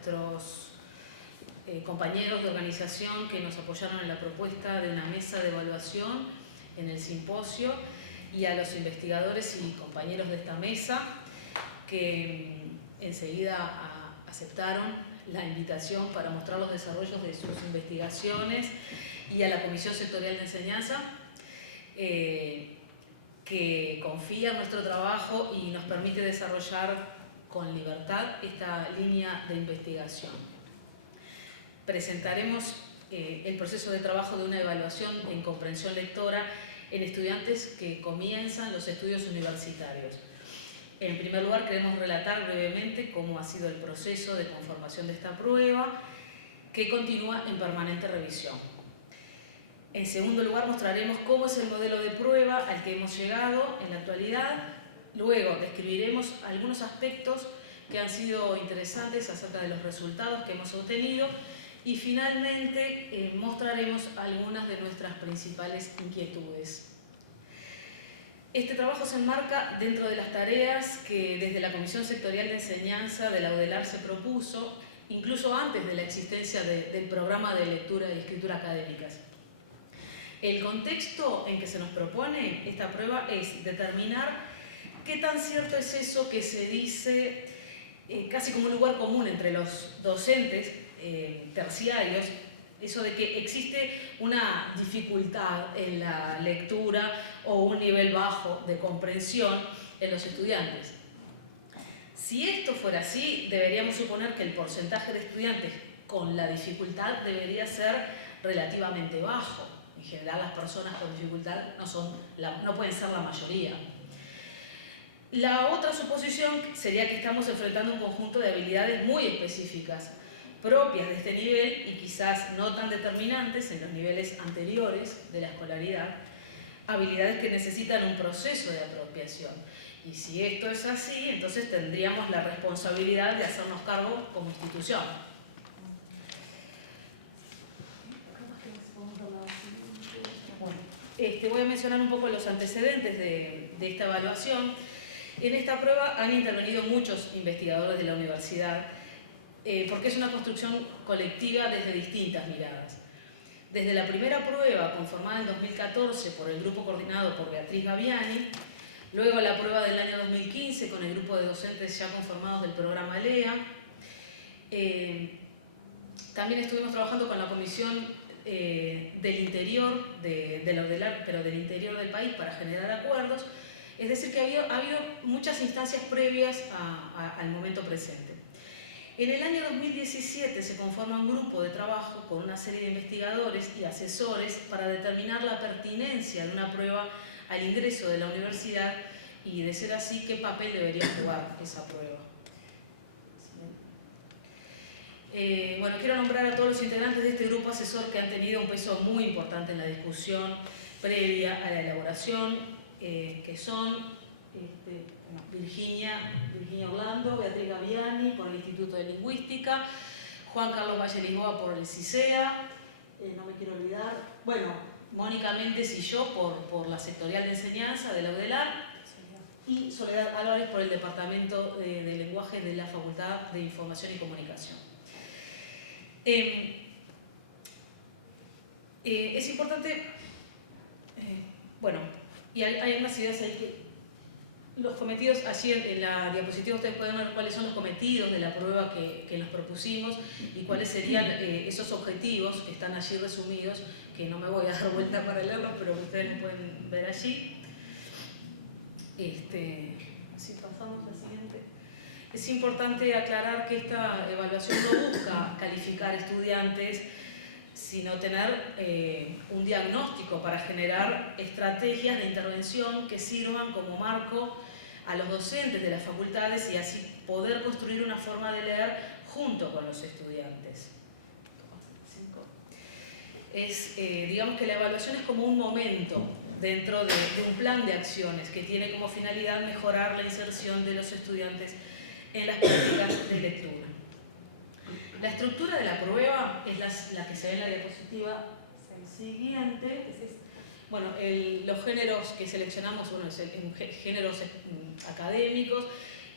nuestros compañeros de organización que nos apoyaron en la propuesta de una mesa de evaluación en el simposio, y a los investigadores y compañeros de esta mesa que enseguida aceptaron la invitación para mostrar los desarrollos de sus investigaciones, y a la Comisión Sectorial de Enseñanza, que confía en nuestro trabajo y nos permite desarrollar con libertad esta línea de investigación. Presentaremos el proceso de trabajo de una evaluación en comprensión lectora en estudiantes que comienzan los estudios universitarios. En primer lugar, queremos relatar brevemente cómo ha sido el proceso de conformación de esta prueba, que continúa en permanente revisión. En segundo lugar, mostraremos cómo es el modelo de prueba al que hemos llegado en la actualidad. Luego, describiremos algunos aspectos que han sido interesantes acerca de los resultados que hemos obtenido. Y finalmente, mostraremos algunas de nuestras principales inquietudes. Este trabajo se enmarca dentro de las tareas que desde la Comisión Sectorial de Enseñanza de la UDELAR se propuso, incluso antes de la existencia del programa de lectura y escritura académicas. El contexto en que se nos propone esta prueba es determinar qué tan cierto es eso que se dice casi como un lugar común entre los docentes terciarios, eso de que existe una dificultad en la lectura o un nivel bajo de comprensión en los estudiantes. Si esto fuera así, deberíamos suponer que el porcentaje de estudiantes con la dificultad debería ser relativamente bajo. En general, las personas con dificultad no pueden ser la mayoría. La otra suposición sería que estamos enfrentando un conjunto de habilidades muy específicas, propias de este nivel y quizás no tan determinantes en los niveles anteriores de la escolaridad, habilidades que necesitan un proceso de apropiación. Y si esto es así, entonces tendríamos la responsabilidad de hacernos cargo como institución. Voy a mencionar un poco los antecedentes de esta evaluación. En esta prueba han intervenido muchos investigadores de la universidad, porque es una construcción colectiva desde distintas miradas. Desde la primera prueba, conformada en 2014 por el grupo coordinado por Beatriz Gaviani, luego la prueba del año 2015 con el grupo de docentes ya conformados del programa LEA. También estuvimos trabajando con la Comisión del interior de la UDELAR, pero del interior del país, para generar acuerdos. Es decir, que ha habido muchas instancias previas al momento presente. En el año 2017 se conforma un grupo de trabajo con una serie de investigadores y asesores para determinar la pertinencia de una prueba al ingreso de la universidad y, de ser así, qué papel debería jugar esa prueba. Bueno, quiero nombrar a todos los integrantes de este grupo asesor que han tenido un peso muy importante en la discusión previa a la elaboración, que son Virginia Orlando, Beatriz Gaviani por el Instituto de Lingüística, Juan Carlos Valle Lisboa por el CISEA, no me quiero olvidar, bueno, Mónica Méndez y yo por la Sectorial de Enseñanza de la UDELAR, y Soledad Álvarez por el Departamento de Lenguaje de la Facultad de Información y Comunicación. Es importante, bueno, y hay unas ideas ahí que los cometidos, allí en la diapositiva ustedes pueden ver cuáles son los cometidos de la prueba que nos propusimos y cuáles serían esos objetivos que están allí resumidos, que no me voy a dar vuelta para leerlos, pero ustedes los pueden ver allí. Así pasamos al siguiente. Es importante aclarar que esta evaluación no busca calificar estudiantes, sino tener un diagnóstico para generar estrategias de intervención que sirvan como marco a los docentes de las facultades y así poder construir una forma de leer junto con los estudiantes. Digamos que la evaluación es como un momento dentro de un plan de acciones que tiene como finalidad mejorar la inserción de los estudiantes en las prácticas de lectura. La estructura de la prueba es la que se ve en la diapositiva siguiente. Bueno, los géneros que seleccionamos, géneros académicos,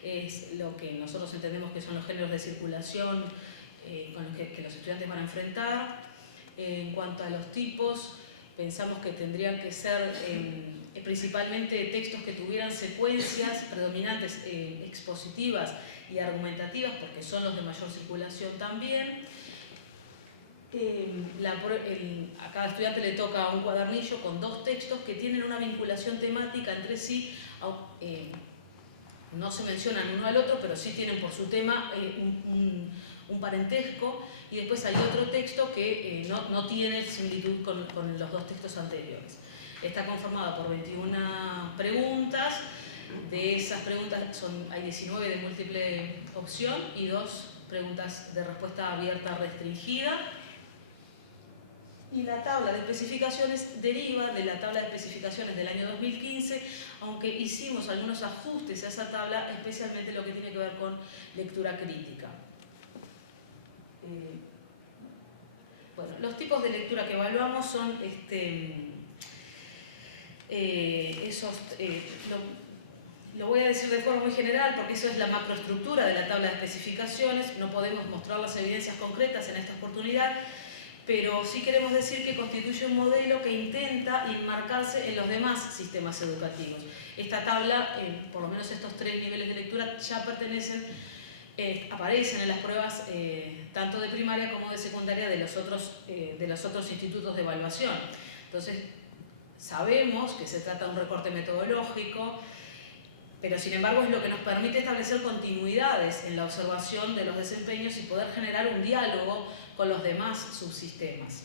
es lo que nosotros entendemos que son los géneros de circulación con los que los estudiantes van a enfrentar. En cuanto a los tipos, pensamos que tendrían que ser principalmente textos que tuvieran secuencias predominantes expositivas y argumentativas, porque son los de mayor circulación también. A cada estudiante le toca un cuadernillo con 2 textos que tienen una vinculación temática entre sí. No se mencionan uno al otro, pero sí tienen por su tema un parentesco, y después hay otro texto que no tiene similitud con los 2 textos anteriores. Está conformada por 21 preguntas. De esas preguntas hay 19 de múltiple opción y 2 preguntas de respuesta abierta restringida. Y la tabla de especificaciones deriva de la tabla de especificaciones del año 2015, aunque hicimos algunos ajustes a esa tabla, especialmente lo que tiene que ver con lectura crítica. Bueno, los tipos de lectura que evaluamos son lo voy a decir de forma muy general porque eso es la macroestructura de la tabla de especificaciones. No podemos mostrar las evidencias concretas en esta oportunidad, pero sí queremos decir que constituye un modelo que intenta enmarcarse en los demás sistemas educativos. Esta tabla, por lo menos estos 3 niveles de lectura, ya aparecen en las pruebas tanto de primaria como de secundaria de los otros institutos de evaluación. Entonces, sabemos que se trata de un recorte metodológico, pero sin embargo es lo que nos permite establecer continuidades en la observación de los desempeños y poder generar un diálogo con los demás subsistemas.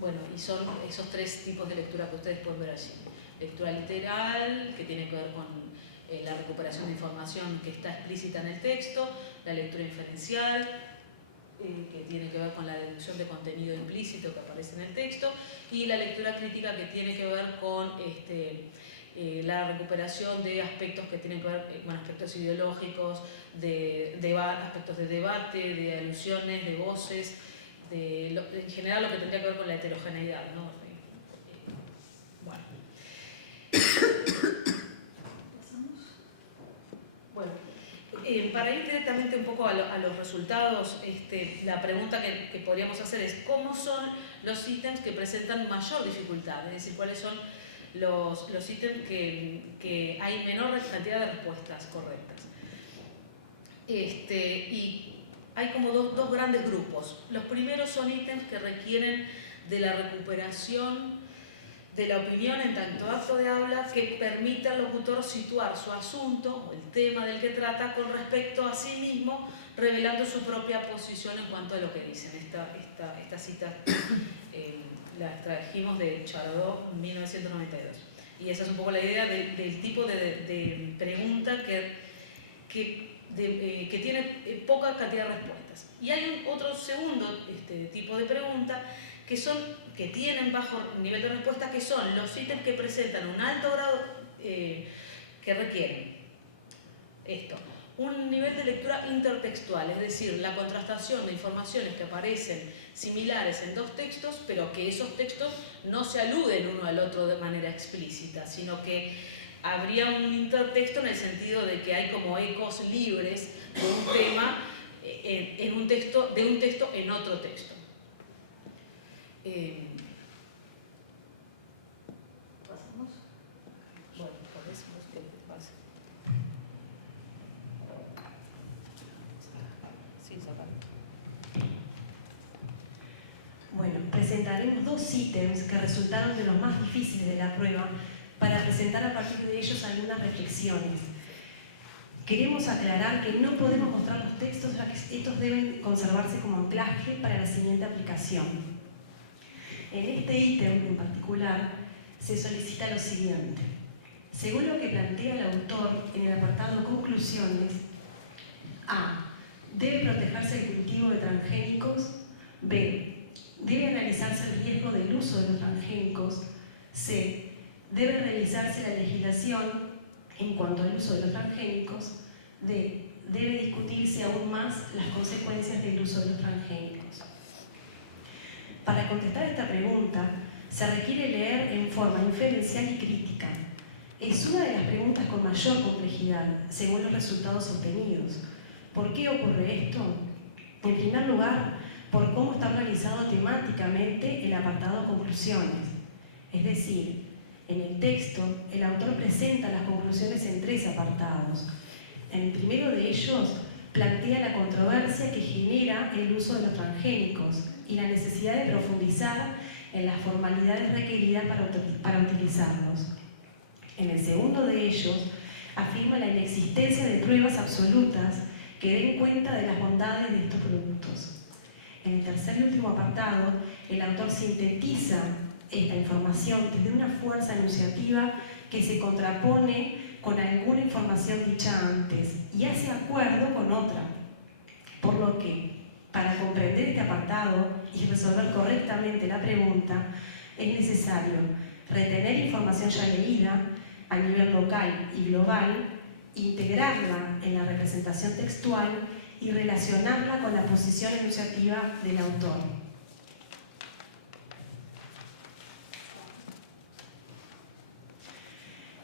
Bueno, y son esos 3 tipos de lectura que ustedes pueden ver allí. Lectura literal, que tiene que ver con la recuperación de información que está explícita en el texto, la lectura inferencial, que tiene que ver con la deducción de contenido implícito que aparece en el texto, y la lectura crítica, que tiene que ver con la recuperación de aspectos que tienen que ver con aspectos ideológicos, aspectos de debate, de alusiones, de voces, en general lo que tendría que ver con la heterogeneidad, ¿no? Bueno. Para ir directamente un poco a los resultados, la pregunta que podríamos hacer es ¿cómo son los ítems que presentan mayor dificultad? Es decir, ¿cuáles son los ítems que hay menor cantidad de respuestas correctas? Y hay como dos grandes grupos. Los primeros son ítems que requieren de la recuperación de la opinión en tanto acto de habla que permita al locutor situar su asunto o el tema del que trata con respecto a sí mismo, revelando su propia posición en cuanto a lo que dicen. Esta cita la trajimos de Chardot, 1992. Y esa es un poco la idea del tipo de pregunta que tiene poca cantidad de respuestas. Y hay otro segundo tipo de pregunta que tienen bajo nivel de respuesta, que son los ítems que presentan un alto grado, que requieren un nivel de lectura intertextual, es decir, la contrastación de informaciones que aparecen similares en 2 textos, pero que esos textos no se aluden uno al otro de manera explícita, sino que habría un intertexto en el sentido de que hay como ecos libres de un tema de un texto en otro texto. ¿Pasamos? Bueno, por eso es que pasa. Sí, sacar. Bueno, presentaremos 2 ítems que resultaron de los más difíciles de la prueba para presentar a partir de ellos algunas reflexiones. Queremos aclarar que no podemos mostrar los textos, ya que estos deben conservarse como anclaje para la siguiente aplicación. En este ítem en particular se solicita lo siguiente. Según lo que plantea el autor en el apartado Conclusiones, A. Debe protegerse el cultivo de transgénicos. B. Debe analizarse el riesgo del uso de los transgénicos. C. Debe revisarse la legislación en cuanto al uso de los transgénicos. D. Debe discutirse aún más las consecuencias del uso de los transgénicos. Para contestar esta pregunta, se requiere leer en forma inferencial y crítica. Es una de las preguntas con mayor complejidad, según los resultados obtenidos, ¿Por qué ocurre esto? En primer lugar, por cómo está organizado temáticamente el apartado conclusiones. Es decir, en el texto, el autor presenta las conclusiones en 3 apartados. En el primero de ellos, plantea la controversia que genera el uso de los transgénicos y la necesidad de profundizar en las formalidades requeridas para utilizarlos. En el segundo de ellos, afirma la inexistencia de pruebas absolutas que den cuenta de las bondades de estos productos. En el tercer y último apartado, el autor sintetiza esta información desde una fuerza enunciativa que se contrapone con alguna información dicha antes y hace acuerdo con otra. Por lo que, para comprender este apartado y resolver correctamente la pregunta, es necesario retener información ya leída a nivel local y global, integrarla en la representación textual y relacionarla con la posición enunciativa del autor.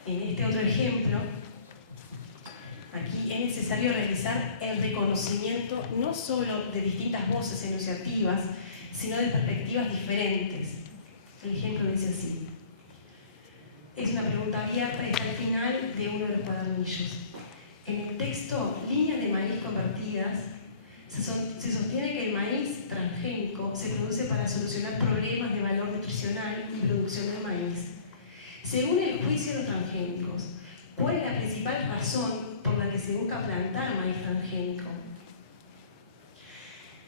En este otro ejemplo, aquí es necesario realizar el reconocimiento no solo de distintas voces enunciativas, sino de perspectivas diferentes. El ejemplo dice así. Es una pregunta abierta y está al final de uno de los cuadernillos. En el texto, líneas de maíz convertidas, se sostiene que el maíz transgénico se produce para solucionar problemas de valor nutricional y producción de maíz. Según el juicio de los transgénicos, ¿cuál es la principal razón por la que se busca plantar maíz transgénico?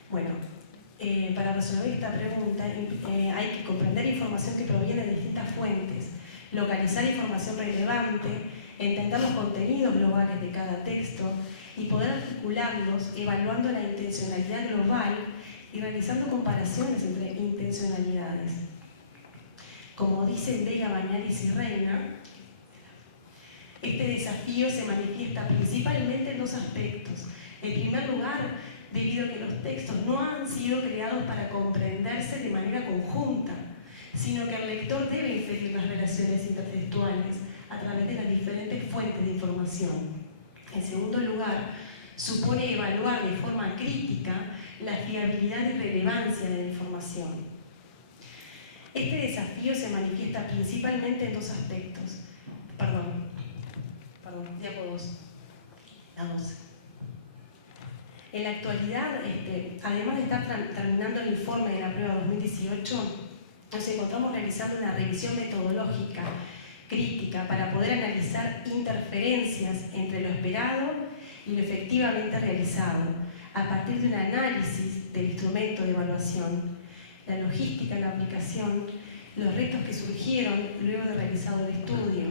Bueno, para resolver esta pregunta hay que comprender información que proviene de distintas fuentes, localizar información relevante, entender los contenidos globales de cada texto y poder articularlos evaluando la intencionalidad global y realizando comparaciones entre intencionalidades. Como dicen Vega, Bañaris y Reina, este desafío se manifiesta principalmente en 2 aspectos. En primer lugar, debido a que los textos no han sido creados para comprenderse de manera conjunta, sino que el lector debe inferir las relaciones intertextuales a través de las diferentes fuentes de información. En segundo lugar, supone evaluar de forma crítica la fiabilidad y relevancia de la información. Este desafío se manifiesta principalmente en 2 aspectos. Diapo 2. La 12. En la actualidad, además de estar terminando el informe de la prueba 2018, nos encontramos realizando una revisión metodológica crítica para poder analizar interferencias entre lo esperado y lo efectivamente realizado, a partir de un análisis del instrumento de evaluación, la logística en la aplicación, los retos que surgieron luego de realizado el estudio.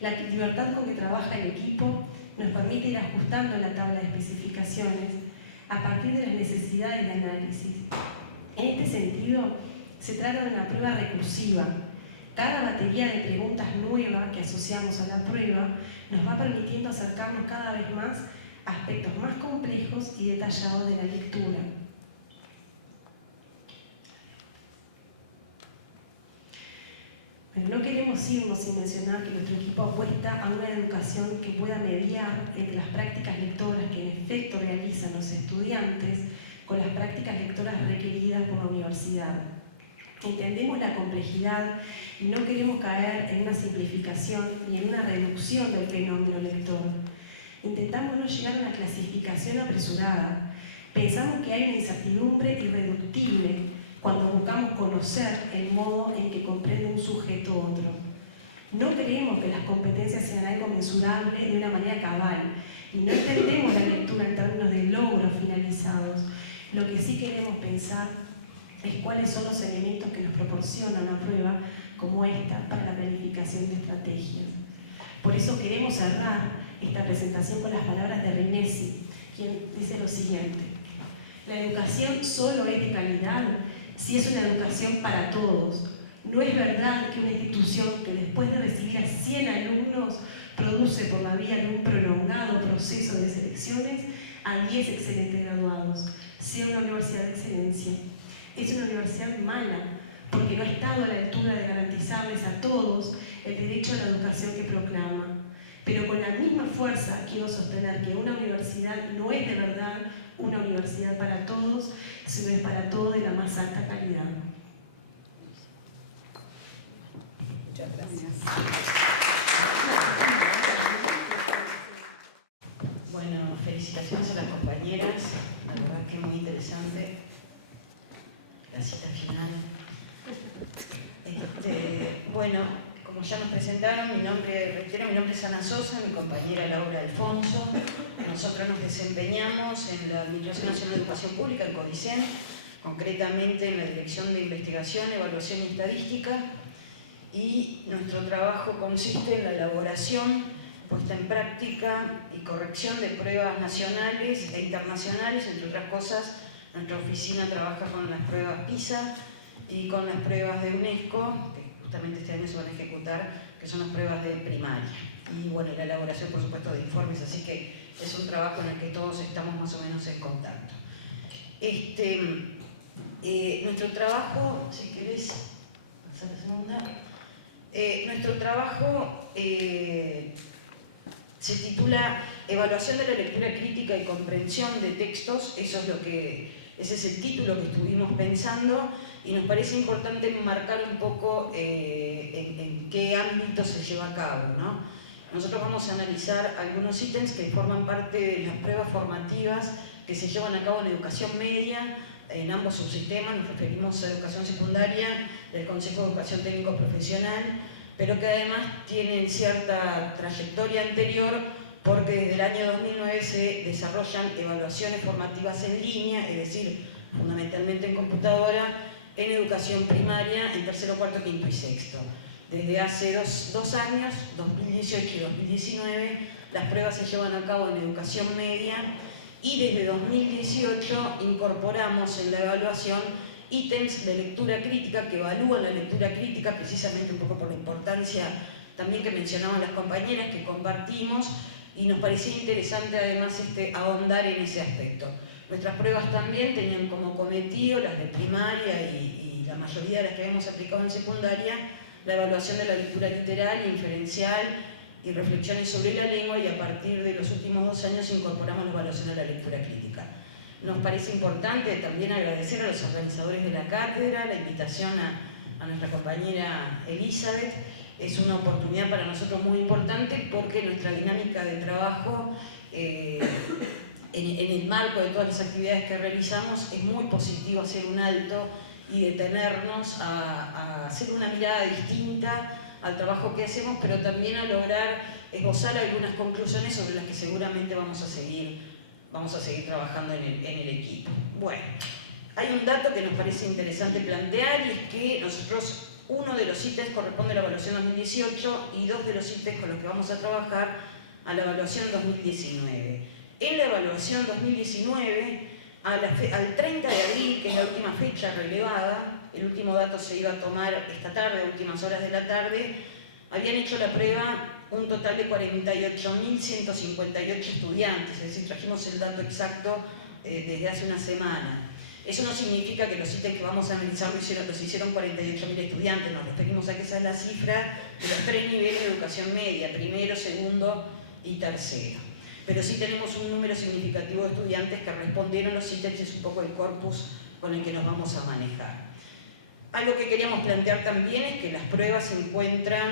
La libertad con que trabaja el equipo nos permite ir ajustando la tabla de especificaciones a partir de las necesidades de análisis. En este sentido, se trata de una prueba recursiva. Cada batería de preguntas nuevas que asociamos a la prueba nos va permitiendo acercarnos cada vez más a aspectos más complejos y detallados de la lectura. Pero no queremos irnos sin mencionar que nuestro equipo apuesta a una educación que pueda mediar entre las prácticas lectoras que en efecto realizan los estudiantes con las prácticas lectoras requeridas por la universidad. Entendemos la complejidad y no queremos caer en una simplificación ni en una reducción del fenómeno lector. Intentamos no llegar a una clasificación apresurada. Pensamos que hay una incertidumbre irreductible cuando buscamos conocer el modo en que comprende un sujeto u otro. No creemos que las competencias sean algo mensurable de una manera cabal y no entendemos la lectura en términos de logros finalizados. Lo que sí queremos pensar es cuáles son los elementos que nos proporciona una prueba como esta para la planificación de estrategias. Por eso queremos cerrar esta presentación con las palabras de Rinesi, quien dice lo siguiente: la educación solo es de calidad si es una educación para todos. No es verdad que una institución que después de recibir a 100 alumnos produce por la vía de un prolongado proceso de selecciones a 10 excelentes graduados, sea una universidad de excelencia. Es una universidad mala porque no ha estado a la altura de garantizarles a todos el derecho a la educación que proclama. pero con la misma fuerza quiero sostener que una universidad no es de verdad una universidad para todos, sino es para todos de la más alta calidad. Muchas gracias. Bueno, felicitaciones a las compañeras, la verdad que muy interesante la cita final. Bueno, como ya nos presentaron, mi nombre es Ana Sosa, mi compañera Laura Alfonso. Nosotros nos desempeñamos en la Administración Nacional de Educación Pública, el CODICEN, concretamente en la Dirección de Investigación, Evaluación y Estadística, y nuestro trabajo consiste en la elaboración, puesta en práctica y corrección de pruebas nacionales e internacionales. Entre otras cosas, nuestra oficina trabaja con las pruebas PISA y con las pruebas de UNESCO, que justamente este año se van a ejecutar, que son las pruebas de primaria. Y bueno, la elaboración, por supuesto, de informes, así que es un trabajo en el que todos estamos más o menos en contacto. Nuestro trabajo, si querés pasar la segunda, nuestro trabajo se titula Evaluación de la lectura crítica y comprensión de textos. Ese es el título que estuvimos pensando, y nos parece importante marcar un poco en qué ámbito se lleva a cabo, ¿no? Nosotros vamos a analizar algunos ítems que forman parte de las pruebas formativas que se llevan a cabo en educación media, en ambos subsistemas. Nos referimos a educación secundaria del Consejo de Educación Técnico Profesional, pero que además tienen cierta trayectoria anterior, porque desde el año 2009 se desarrollan evaluaciones formativas en línea, es decir, fundamentalmente en computadora, en educación primaria, en tercero, cuarto, quinto y sexto. Desde hace dos años, 2018 y 2019, las pruebas se llevan a cabo en educación media, y desde 2018 incorporamos en la evaluación ítems de lectura crítica que evalúan la lectura crítica, precisamente un poco por la importancia también que mencionaban las compañeras, que compartimos, y nos parecía interesante además ahondar en ese aspecto. Nuestras pruebas también tenían como cometido, las de primaria y la mayoría de las que habíamos aplicado en secundaria, la evaluación de la lectura literal, inferencial y reflexiones sobre la lengua, y a partir de los últimos 2 años incorporamos la evaluación de la lectura crítica. Nos parece importante también agradecer a los organizadores de la cátedra, la invitación a nuestra compañera Elizabeth. Es una oportunidad para nosotros muy importante, porque nuestra dinámica de trabajo en el marco de todas las actividades que realizamos es muy positivo hacer un alto y detenernos a hacer una mirada distinta al trabajo que hacemos, pero también a lograr esbozar algunas conclusiones sobre las que seguramente vamos a seguir trabajando en el equipo. Bueno, hay un dato que nos parece interesante plantear, y es que nosotros, uno de los ítems corresponde a la evaluación 2018 y 2 de los ítems con los que vamos a trabajar a la evaluación 2019. En la evaluación 2019, al 30 de abril, que es la última fecha relevada, el último dato se iba a tomar esta tarde, a últimas horas de la tarde, habían hecho la prueba un total de 48.158 estudiantes, es decir, trajimos el dato exacto desde hace una semana. Eso no significa que los ítems que vamos a analizar los hicieron 48.000 estudiantes, nos referimos a que esa es la cifra de los 3 niveles de educación media, primero, segundo y tercero. Pero sí tenemos un número significativo de estudiantes que respondieron los ítems, es un poco el corpus con el que nos vamos a manejar. Algo que queríamos plantear también es que las pruebas se encuentran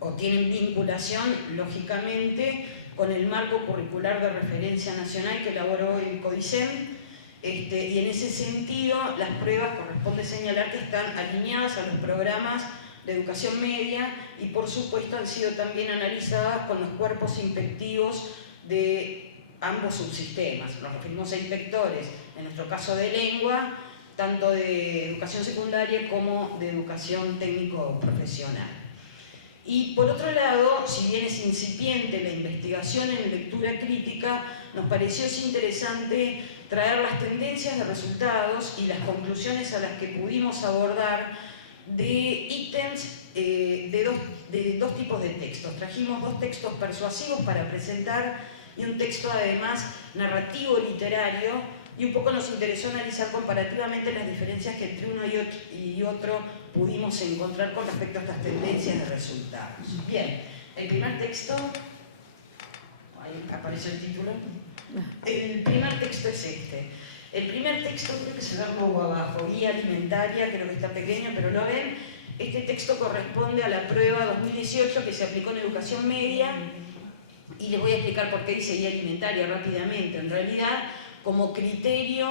o tienen vinculación, lógicamente, con el marco curricular de referencia nacional que elaboró el CODICEN, y en ese sentido las pruebas corresponde señalar que están alineadas a los programas de educación media, y por supuesto han sido también analizadas con los cuerpos inspectivos de ambos subsistemas. Nos referimos a inspectores, en nuestro caso de lengua, tanto de educación secundaria como de educación técnico-profesional. Y por otro lado, si bien es incipiente la investigación en lectura crítica, nos pareció interesante traer las tendencias de resultados y las conclusiones a las que pudimos abordar de ítems de dos tipos de textos. Trajimos 2 textos persuasivos para presentar y un texto además narrativo literario, y un poco nos interesó analizar comparativamente las diferencias que entre uno y otro pudimos encontrar con respecto a estas tendencias de resultados. Bien, El primer texto, ahí aparece el título, el primer texto es este. El primer texto, creo que se ve luego abajo, guía alimentaria, creo que está pequeño, pero lo ven. Este texto corresponde a la prueba 2018 que se aplicó en educación media, y les voy a explicar por qué dice guía alimentaria rápidamente. En realidad, como criterio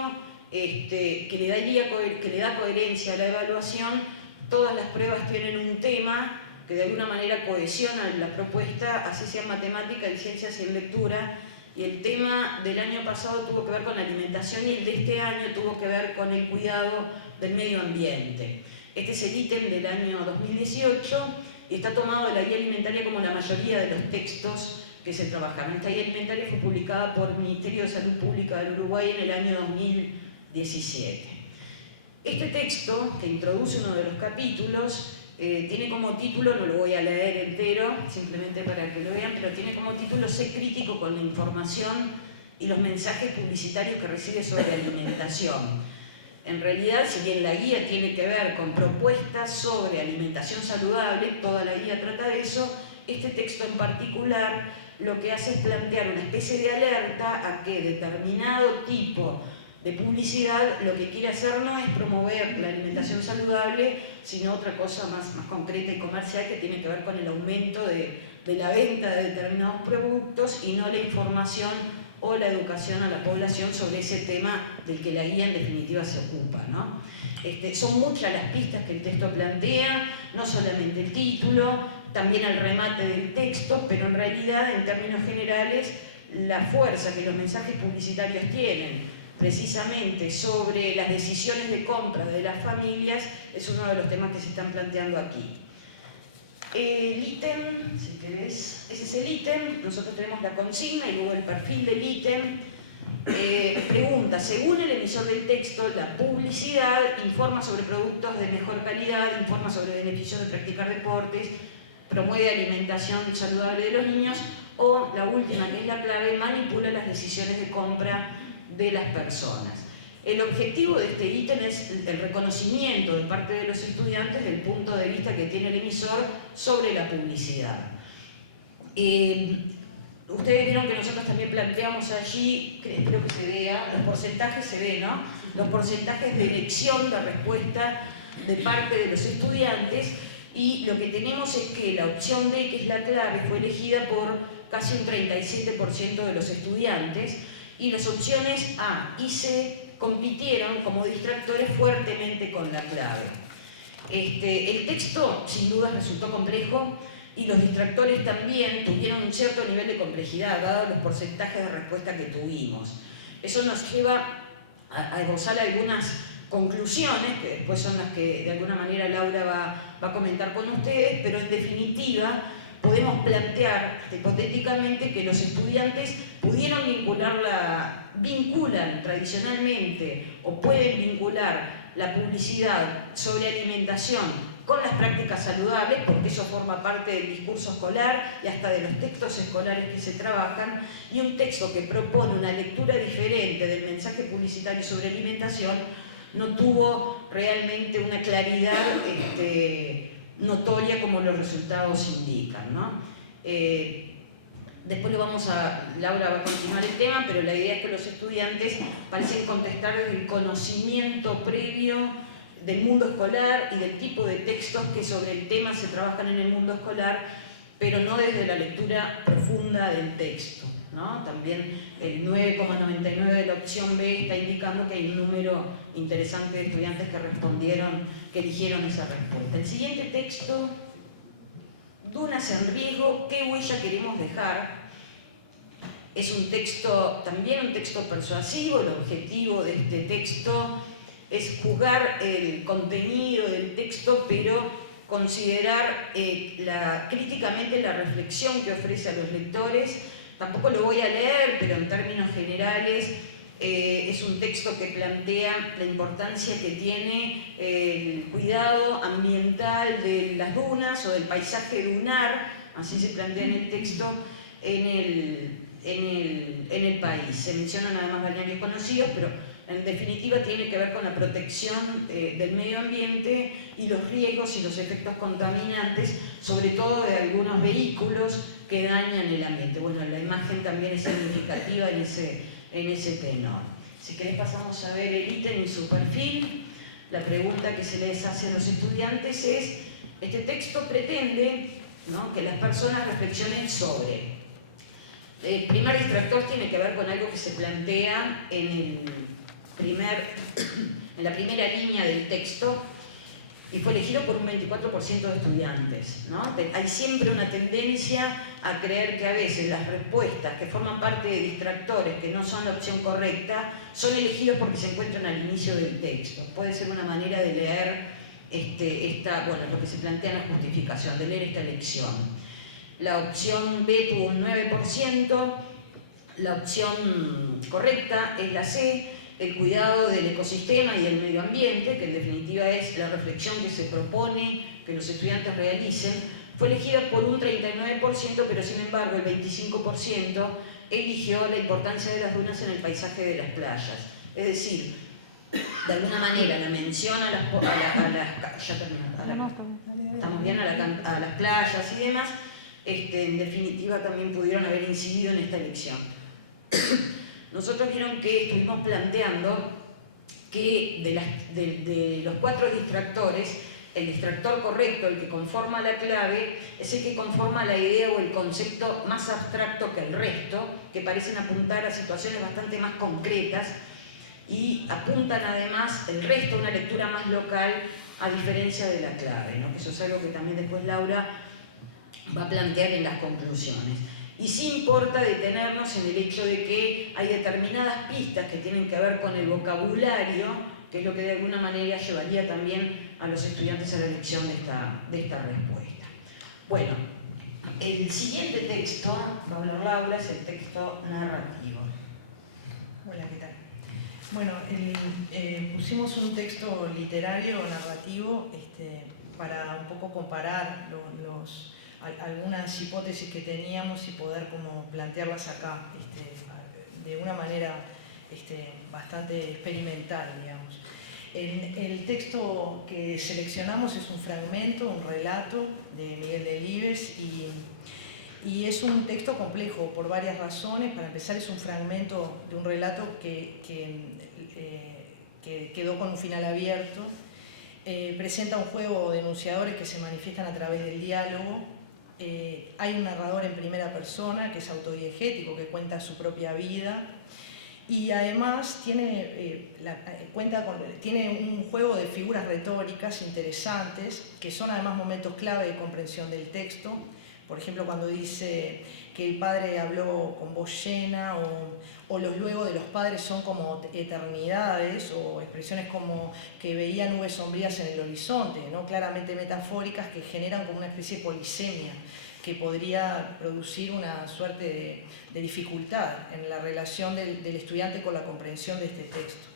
que le da coherencia a la evaluación, todas las pruebas tienen un tema que de alguna manera cohesiona la propuesta, así sea en matemática, en ciencias y en lectura. Y el tema del año pasado tuvo que ver con la alimentación y el de este año tuvo que ver con el cuidado del medio ambiente. Este es el ítem del año 2018 y está tomado de la guía alimentaria como la mayoría de los textos que se trabajaron. Esta guía alimentaria fue publicada por el Ministerio de Salud Pública del Uruguay en el año 2017. Este texto, que introduce uno de los capítulos, tiene como título, no lo voy a leer entero, simplemente para que lo vean, pero tiene como título "Sé crítico con la información y los mensajes publicitarios que recibe sobre alimentación". En realidad, si bien la guía tiene que ver con propuestas sobre alimentación saludable, toda la guía trata de eso, este texto en particular lo que hace es plantear una especie de alerta a que determinado tipo de publicidad lo que quiere hacer no es promover la alimentación saludable, sino otra cosa más concreta y comercial que tiene que ver con el aumento de la venta de determinados productos y no la información o la educación a la población sobre ese tema del que la guía en definitiva se ocupa, ¿no? Son muchas las pistas que el texto plantea, no solamente el título, también el remate del texto, pero en realidad, en términos generales, la fuerza que los mensajes publicitarios tienen precisamente sobre las decisiones de compra de las familias es uno de los temas que se están planteando aquí. El ítem, si querés, ese es el ítem, nosotros tenemos la consigna y luego el perfil del ítem. Pregunta, según el emisor del texto, la publicidad informa sobre productos de mejor calidad, informa sobre beneficios de practicar deportes, promueve alimentación saludable de los niños, o la última, que es la clave, manipula las decisiones de compra de las personas. El objetivo de este ítem es el reconocimiento de parte de los estudiantes del punto de vista que tiene el emisor sobre la publicidad. Ustedes vieron que nosotros también planteamos allí, que espero que se vea, los porcentajes se ven, ¿no? Los porcentajes de elección de respuesta de parte de los estudiantes, y lo que tenemos es que la opción D, que es la clave, fue elegida por casi un 37% de los estudiantes, y las opciones A y C compitieron como distractores fuertemente con la clave. El texto sin duda resultó complejo y los distractores también tuvieron un cierto nivel de complejidad, dado los porcentajes de respuesta que tuvimos. Eso nos lleva a esbozar algunas conclusiones, que después son las que de alguna manera Laura va a comentar con ustedes, pero en definitiva podemos plantear hipotéticamente que los estudiantes vinculan tradicionalmente o pueden vincular la publicidad sobre alimentación con las prácticas saludables, porque eso forma parte del discurso escolar y hasta de los textos escolares que se trabajan, y un texto que propone una lectura diferente del mensaje publicitario sobre alimentación no tuvo realmente una claridad notoria como los resultados indican, ¿no? Después Laura va a continuar el tema, pero la idea es que los estudiantes parecen contestar desde el conocimiento previo del mundo escolar y del tipo de textos que sobre el tema se trabajan en el mundo escolar, pero no desde la lectura profunda del texto, ¿no? También el 9,99 de la opción B está indicando que hay un número interesante de estudiantes que eligieron esa respuesta. El siguiente texto, Dunas en riesgo, ¿qué huella queremos dejar? Es también un texto persuasivo. El objetivo de este texto es juzgar el contenido del texto, pero considerar críticamente la reflexión que ofrece a los lectores. Tampoco lo voy a leer, pero en términos generales es un texto que plantea la importancia que tiene el cuidado ambiental de las dunas o del paisaje dunar, así se plantea en el texto, en el país. Se mencionan además balnearios conocidos, pero En definitiva, tiene que ver con la protección del medio ambiente y los riesgos y los efectos contaminantes, sobre todo de algunos vehículos que dañan el ambiente. Bueno, la imagen también es significativa en ese tenor. Si querés pasamos a ver el ítem y su perfil. La pregunta que se les hace a los estudiantes es, este texto pretende, ¿no?, que las personas reflexionen sobre. El primer distractor tiene que ver con algo que se plantea en la primera línea del texto y fue elegido por un 24% de estudiantes, ¿no? Hay siempre una tendencia a creer que a veces las respuestas que forman parte de distractores, que no son la opción correcta, son elegidos porque se encuentran al inicio del texto. Puede ser una manera de leer lo que se plantea en la justificación, de leer esta elección. La opción B tuvo un 9%, la opción correcta es la C, el cuidado del ecosistema y del medio ambiente, que en definitiva es la reflexión que se propone que los estudiantes realicen, fue elegida por un 39%, pero sin embargo el 25% eligió la importancia de las dunas en el paisaje de las playas. Es decir, de alguna manera la mención a las playas y demás, en definitiva también pudieron haber incidido en esta elección. Nosotros vieron que estuvimos planteando que de los 4 distractores, el distractor correcto, el que conforma la clave, es el que conforma la idea o el concepto más abstracto que el resto, que parecen apuntar a situaciones bastante más concretas y apuntan además el resto a una lectura más local, a diferencia de la clave, ¿no? Que eso es algo que también después Laura va a plantear en las conclusiones. Y sí importa detenernos en el hecho de que hay determinadas pistas que tienen que ver con el vocabulario, que es lo que de alguna manera llevaría también a los estudiantes a la elección de esta respuesta. Bueno, el siguiente texto, va a hablar Laura, es el texto narrativo. Hola, ¿qué tal? Bueno, pusimos un texto literario o narrativo para un poco comparar algunas hipótesis que teníamos y poder como plantearlas acá de una manera bastante experimental, digamos. El texto que seleccionamos es un fragmento, un relato de Miguel Delibes y es un texto complejo por varias razones. Para empezar, es un fragmento de un relato que quedó con un final abierto. Presenta un juego de enunciadores que se manifiestan a través del diálogo. Hay un narrador en primera persona que es autodiegético, que cuenta su propia vida y además tiene un juego de figuras retóricas interesantes que son además momentos clave de comprensión del texto. Por ejemplo, cuando dice que el padre habló con voz llena o los luego de los padres son como eternidades o expresiones como que veía nubes sombrías en el horizonte, ¿no? Claramente metafóricas que generan como una especie de polisemia que podría producir una suerte de dificultad en la relación del estudiante con la comprensión de este texto.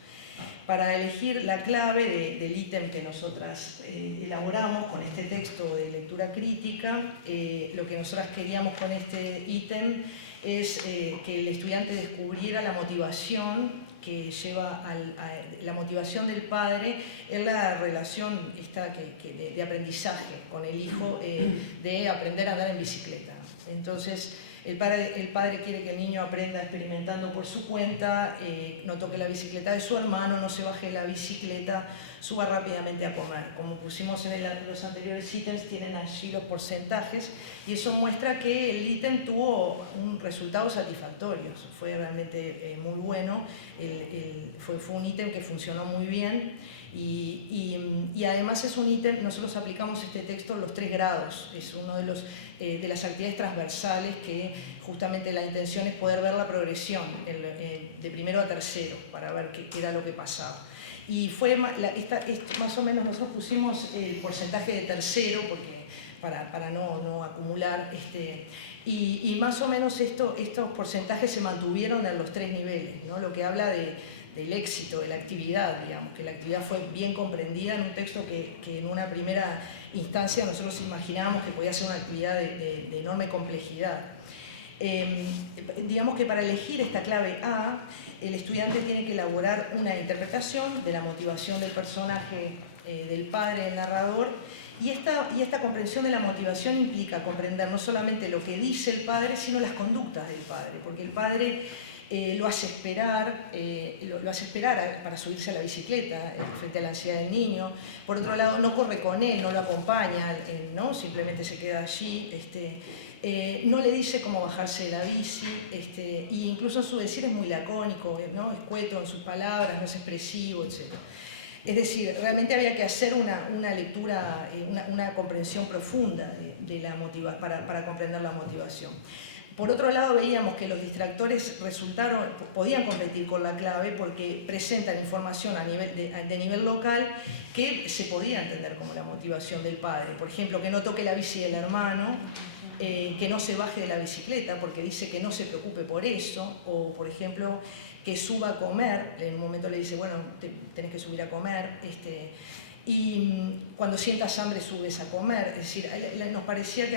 Para elegir la clave del ítem que nosotras elaboramos con este texto de lectura crítica, lo que nosotras queríamos con este ítem es que el estudiante descubriera la motivación que lleva la motivación del padre en la relación de aprendizaje con el hijo de aprender a andar en bicicleta. Entonces, el padre quiere que el niño aprenda experimentando por su cuenta, no toque la bicicleta de su hermano, no se baje de la bicicleta, suba rápidamente a comer. Como pusimos en los anteriores ítems, tienen allí los porcentajes y eso muestra que el ítem tuvo un resultado satisfactorio. Fue realmente muy bueno, fue un ítem que funcionó muy bien y además es un ítem, nosotros aplicamos este texto en los 3 grados, es uno de las actividades transversales que justamente la intención es poder ver la progresión de primero a tercero para ver qué era lo que pasaba. Y fue más o menos, nosotros pusimos el porcentaje de tercero porque para no acumular, y más o menos estos porcentajes se mantuvieron en los 3 niveles, ¿no? Lo que habla del éxito de la actividad, digamos, que la actividad fue bien comprendida en un texto que en una primera instancia nosotros imaginábamos que podía ser una actividad de enorme complejidad. Digamos que para elegir esta clave A, el estudiante tiene que elaborar una interpretación de la motivación del personaje, del padre, del narrador, y esta comprensión de la motivación implica comprender no solamente lo que dice el padre, sino las conductas del padre, porque el padre lo hace esperar para subirse a la bicicleta frente a la ansiedad del niño. Por otro lado, no corre con él, no lo acompaña, ¿no? Simplemente se queda allí. No le dice cómo bajarse de la bici, e incluso su decir es muy lacónico, ¿no? Escueto en sus palabras, no es expresivo, etc. Es decir, realmente había que hacer una lectura, una comprensión profunda para comprender la motivación. Por otro lado, veíamos que los distractores podían competir con la clave porque presentan información de nivel local que se podía entender como la motivación del padre. Por ejemplo, que no toque la bici del hermano, que no se baje de la bicicleta porque dice que no se preocupe por eso, o por ejemplo, que suba a comer, en un momento le dice, bueno, tenés que subir a comer, y cuando sientas hambre subes a comer. Es decir, nos parecía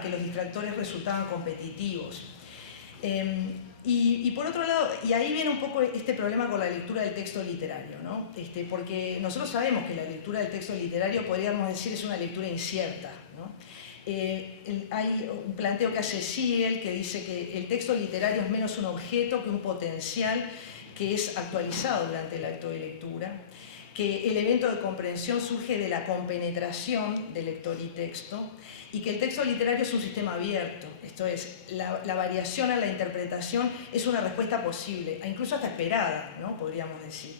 que los distractores resultaban competitivos. Y por otro lado, y ahí viene un poco este problema con la lectura del texto literario, ¿no? Porque nosotros sabemos que la lectura del texto literario, podríamos decir, es una lectura incierta, ¿no? Hay un planteo que hace Siegel que dice que el texto literario es menos un objeto que un potencial que es actualizado durante el acto de lectura, que el evento de comprensión surge de la compenetración de lector y texto, y que el texto literario es un sistema abierto, esto es, la variación a la interpretación es una respuesta posible, incluso hasta esperada, ¿no? Podríamos decir.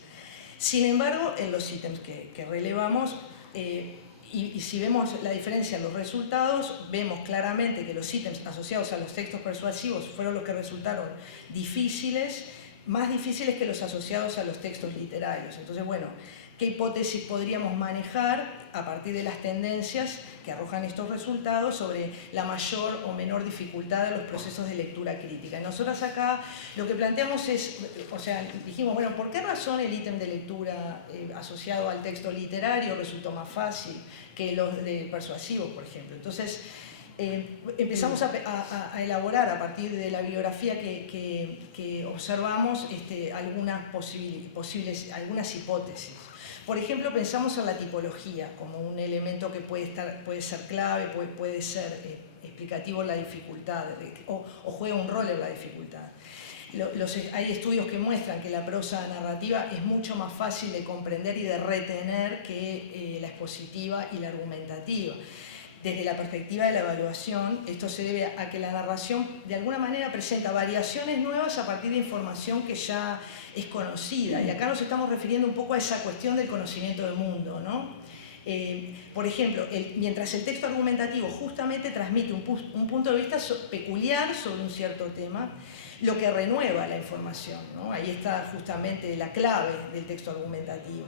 Sin embargo, en los ítems que relevamos, y si vemos la diferencia en los resultados, vemos claramente que los ítems asociados a los textos persuasivos fueron los que resultaron difíciles, más difíciles que los asociados a los textos literarios. Entonces, bueno, ¿qué hipótesis podríamos manejar a partir de las tendencias que arrojan estos resultados sobre la mayor o menor dificultad de los procesos de lectura crítica? Nosotros acá lo que planteamos es, o sea, dijimos, bueno, ¿por qué razón el ítem de lectura asociado al texto literario resultó más fácil que los de persuasivos, por ejemplo? Entonces, empezamos a elaborar a partir de la bibliografía que observamos algunas hipótesis. Por ejemplo, pensamos en la tipología como un elemento que puede ser clave, puede ser explicativo en la dificultad o juega un rol en la dificultad. Hay estudios que muestran que la prosa narrativa es mucho más fácil de comprender y de retener que la expositiva y la argumentativa. Desde la perspectiva de la evaluación, esto se debe a que la narración de alguna manera presenta variaciones nuevas a partir de información que ya es conocida. Y acá nos estamos refiriendo un poco a esa cuestión del conocimiento del mundo, ¿no? Por ejemplo, mientras el texto argumentativo justamente transmite un punto de vista peculiar sobre un cierto tema, lo que renueva la información, ¿no? Ahí está justamente la clave del texto argumentativo.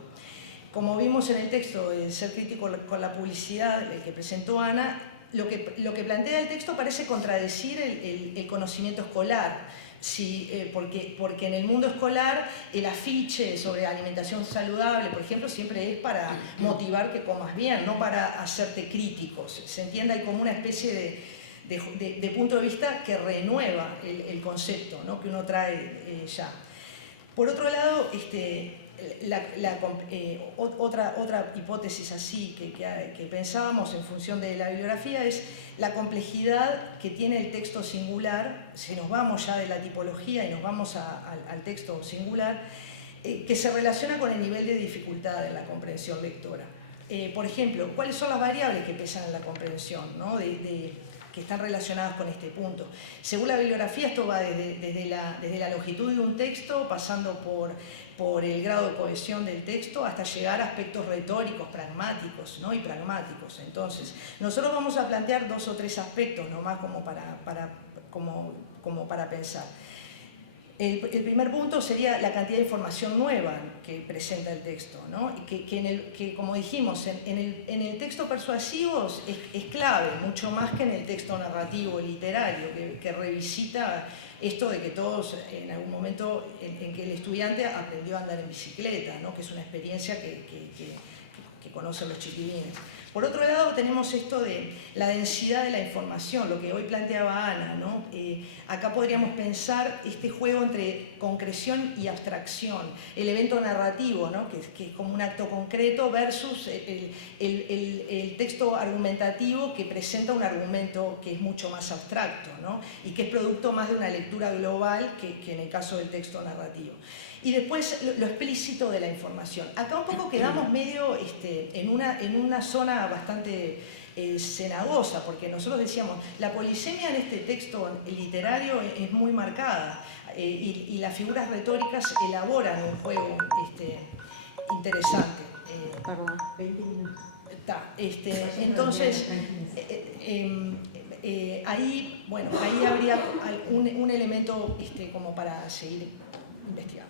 Como vimos en el texto de Ser crítico con la publicidad, el que presentó Ana, lo que plantea el texto parece contradecir el conocimiento escolar, porque en el mundo escolar el afiche sobre alimentación saludable, por ejemplo, siempre es para motivar que comas bien, no para hacerte críticos. Se entiende ahí como una especie de punto de vista que renueva el concepto, ¿no? Que uno trae ya. Por otro lado, otra hipótesis así que pensábamos en función de la bibliografía es la complejidad que tiene el texto singular, si nos vamos ya de la tipología y nos vamos al texto singular, que se relaciona con el nivel de dificultad en la comprensión lectora. Por ejemplo, ¿cuáles son las variables que pesan en la comprensión, ¿no? Que están relacionadas con este punto? Según la bibliografía, esto va desde la longitud de un texto, pasando por el grado de cohesión del texto, hasta llegar a aspectos retóricos, pragmáticos, ¿no? Y pragmáticos. Entonces, nosotros vamos a plantear 2 o 3 aspectos nomás como para pensar. El primer punto sería la cantidad de información nueva que presenta el texto, ¿no? Que como dijimos, en el texto persuasivo es clave, mucho más que en el texto narrativo literario, que revisita esto de que todos en algún momento en que el estudiante aprendió a andar en bicicleta, ¿no? Que es una experiencia que conocen los chiquilines. Por otro lado, tenemos esto de la densidad de la información, lo que hoy planteaba Ana, ¿no? Acá podríamos pensar este juego entre concreción y abstracción, el evento narrativo, ¿no? que es como un acto concreto, versus el texto argumentativo que presenta un argumento que es mucho más abstracto, ¿no? Y que es producto más de una lectura global que en el caso del texto narrativo. Y después lo explícito de la información. Acá un poco quedamos medio en una zona bastante cenagosa, porque nosotros decíamos, la polisemia en este texto literario es muy marcada y las figuras retóricas elaboran un juego interesante. Perdón, 20 minutos. Entonces, ahí habría un elemento como para seguir investigando.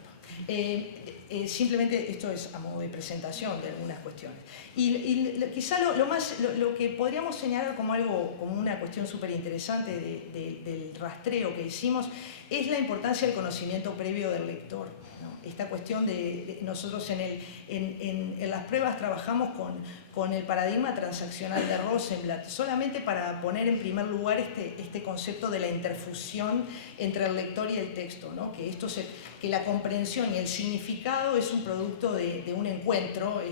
Simplemente esto es a modo de presentación de algunas cuestiones. Y quizá lo que podríamos señalar como una cuestión súper interesante del rastreo que hicimos es la importancia del conocimiento previo del lector, ¿no? Esta cuestión de nosotros en las pruebas trabajamos con el paradigma transaccional de Rosenblatt, solamente para poner en primer lugar este concepto de la interfusión entre el lector y el texto, ¿no? Que la comprensión y el significado es un producto de un encuentro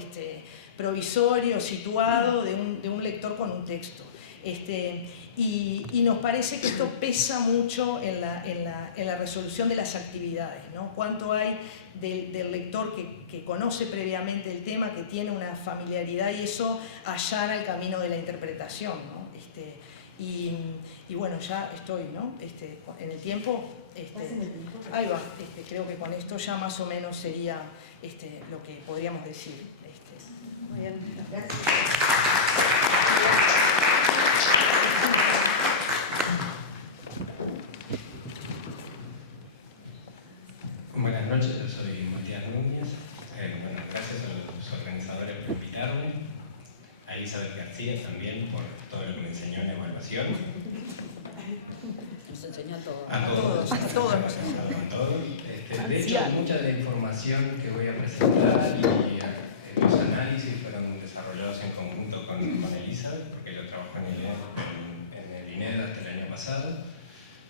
provisorio, situado, de un lector con un texto. Y nos parece que esto pesa mucho en la resolución de las actividades, ¿no? Cuánto hay del lector que conoce previamente el tema, que tiene una familiaridad, y eso allana el camino de la interpretación, ¿no? Y bueno, ya estoy, ¿no? En el tiempo. Ahí va, creo que con esto ya más o menos sería lo que podríamos decir. Muy bien, gracias. Buenas noches, yo soy Matías Núñez. Gracias a los organizadores por invitarme, a Elizabeth García también por todo lo que me enseñó en evaluación. Nos enseñó a todos. A todos nos enseñó. A todos. De hecho, mucha de la información que voy a presentar y los análisis fueron desarrollados en conjunto con Elizabeth, porque yo trabajo en el INED hasta el año pasado.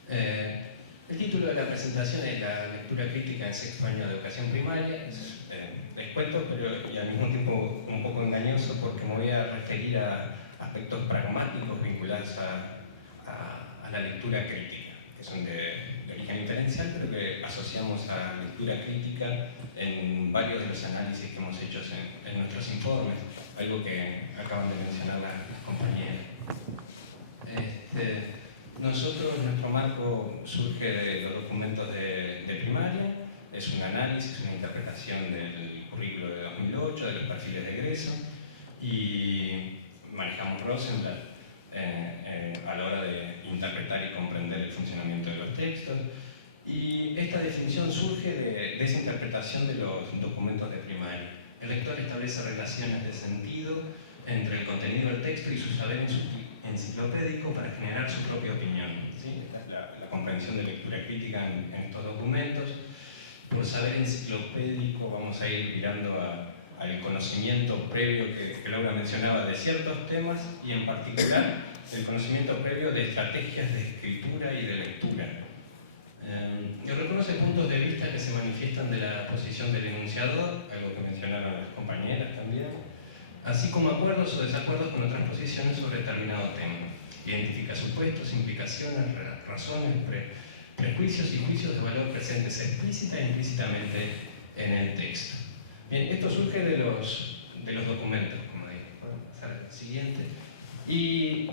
El título de la presentación es La lectura crítica en sexto año de educación primaria. Les cuento, pero y al mismo tiempo un poco engañoso, porque me voy a referir a aspectos pragmáticos vinculados a la lectura crítica, que son de origen inferencial, pero que asociamos a la lectura crítica en varios de los análisis que hemos hecho en nuestros informes, algo que acaban de mencionar las compañeras. Nuestro marco surge de los documentos de primaria, es un análisis, una interpretación del currículo de 2008, de los perfiles de egreso, y manejamos Rosenblatt a la hora de interpretar y comprender el funcionamiento de los textos. Y esta definición surge de esa interpretación de los documentos de primaria. El lector establece relaciones de sentido entre el contenido del texto y su saber enciclopédico para generar su propia opinión. ¿Sí? La comprensión de lectura crítica en estos documentos. Por saber enciclopédico vamos a ir mirando al conocimiento previo que Laura mencionaba de ciertos temas, y en particular el conocimiento previo de estrategias de escritura y de lectura. Y reconoce puntos de vista que se manifiestan de la posición del enunciador, algo que mencionaron las compañeras también, así como acuerdos o desacuerdos con otras posiciones sobre determinado tema. Identifica supuestos, implicaciones, razones, prejuicios y juicios de valor presentes explícita e implícitamente en el texto. Bien, esto surge de los documentos, como dije. Podemos pasar al siguiente. Y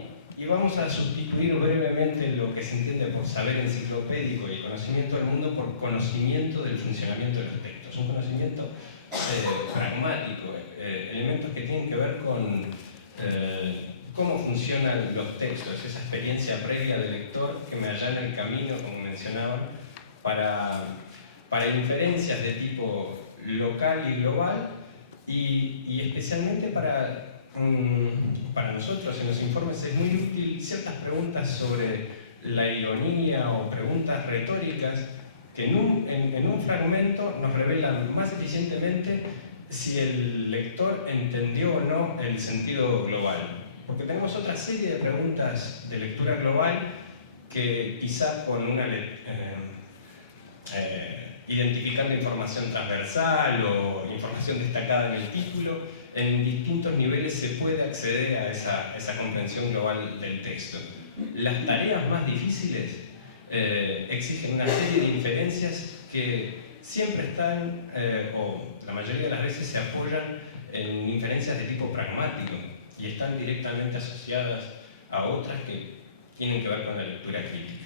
vamos a sustituir brevemente lo que se entiende por saber enciclopédico y conocimiento del mundo por conocimiento del funcionamiento de los textos. Un conocimiento pragmático, elementos que tienen que ver con cómo funcionan los textos, esa experiencia previa del lector que me allana el camino, como mencionaba, para inferencias de tipo local y global, y especialmente para nosotros en los informes es muy útil ciertas preguntas sobre la ironía o preguntas retóricas que en un fragmento nos revelan más eficientemente si el lector entendió o no el sentido global. Porque tenemos otra serie de preguntas de lectura global que quizá con una identificando información transversal o información destacada en el título, en distintos niveles se puede acceder a esa comprensión global del texto. Las tareas más difíciles exigen una serie de inferencias que siempre están, o la mayoría de las veces se apoyan en inferencias de tipo pragmático y están directamente asociadas a otras que tienen que ver con la lectura crítica.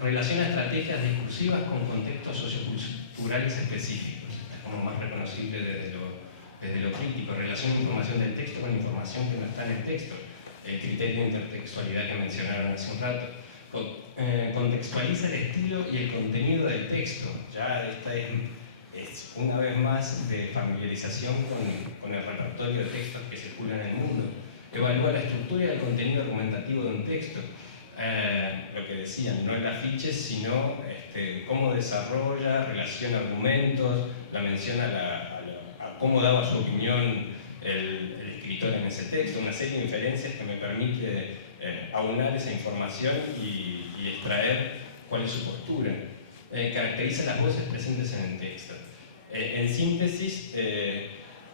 Relaciona estrategias discursivas con contextos socioculturales específicos. Es como más reconocible desde lo crítico. Relaciona información del texto con información que no está en el texto. El criterio de intertextualidad que mencionaron hace un rato. Contextualiza el estilo y el contenido del texto. Ya esta es una vez más de familiarización con el repertorio de textos que circulan en el mundo. Evalúa la estructura y el contenido argumentativo de un texto. Lo que decían, no el afiche, sino cómo desarrolla, relaciona argumentos, la menciona a cómo daba su opinión el escritor en ese texto, una serie de inferencias que me permite aunar esa información y extraer cuál es su postura. Caracteriza las voces presentes en el texto. En síntesis,